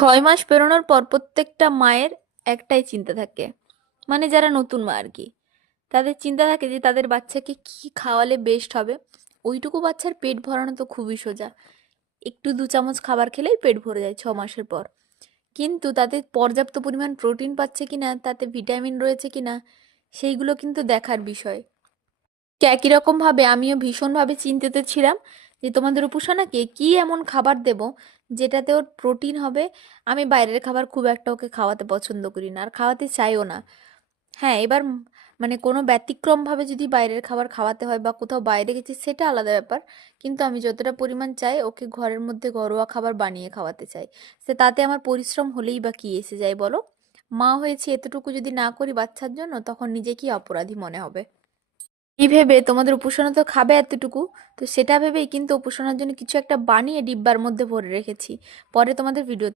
ছয় মাস পেরোনোর পর প্রত্যেকটা মায়ের একটাই চিন্তা থাকে। মানে যারা নতুন মা আর কি। তাদের চিন্তা থাকে যে তাদের বাচ্চাকে কি খাওয়ালে বেস্ট হবে। ওইটুকু বাচ্চার পেট ভরানো তো খুবই সোজা। একটু দু চামচ খাবার খেলেই পেট ভরে যায় ছ মাসের পর। কিন্তু তাতে পর্যাপ্ত পরিমাণ প্রোটিন পাচ্ছে কি না তাতে ভিটামিন রয়েছে কি না সেইগুলো কিন্তু দেখার বিষয়। একই রকমভাবে আমিও ভীষণভাবে চিন্তিত ছিলাম যে তোমাদের উপাসনাকে কি এমন খাবার দেব যেটাতে ওর প্রোটিন হবে? আমি বাইরের খাবার খুব একটা ওকে খাওয়াতে পছন্দ করি না, আর খাওয়াতে চাইও না। হ্যাঁ এবার মানে কোনো ব্যতিক্রমভাবে যদি বাইরের খাবার খাওয়াতে হয় বা কোথাও বাইরে গেছি সেটা আলাদা ব্যাপার, কিন্তু আমি যতটা পরিমাণ চাই ওকে ঘরের মধ্যে ঘরোয়া খাবার বানিয়ে খাওয়াতে চাই। সে তাতে আমার পরিশ্রম হলেই বা কি এসে যায় বলো? মা হয়েছে এতটুকু যদি না করি বাচ্চার জন্য, তখন নিজেকেই অপরাধী মনে হবে? এই ভেবে? তোমাদের উপাসনা তো খাবে এতটুকু। তো সেটা ভেবেই কিন্তু উপাসনার জন্য কিছু একটা বানিয়ে ডিব্বার মধ্যে ভরে রেখেছি। পরে তোমাদের ভিডিও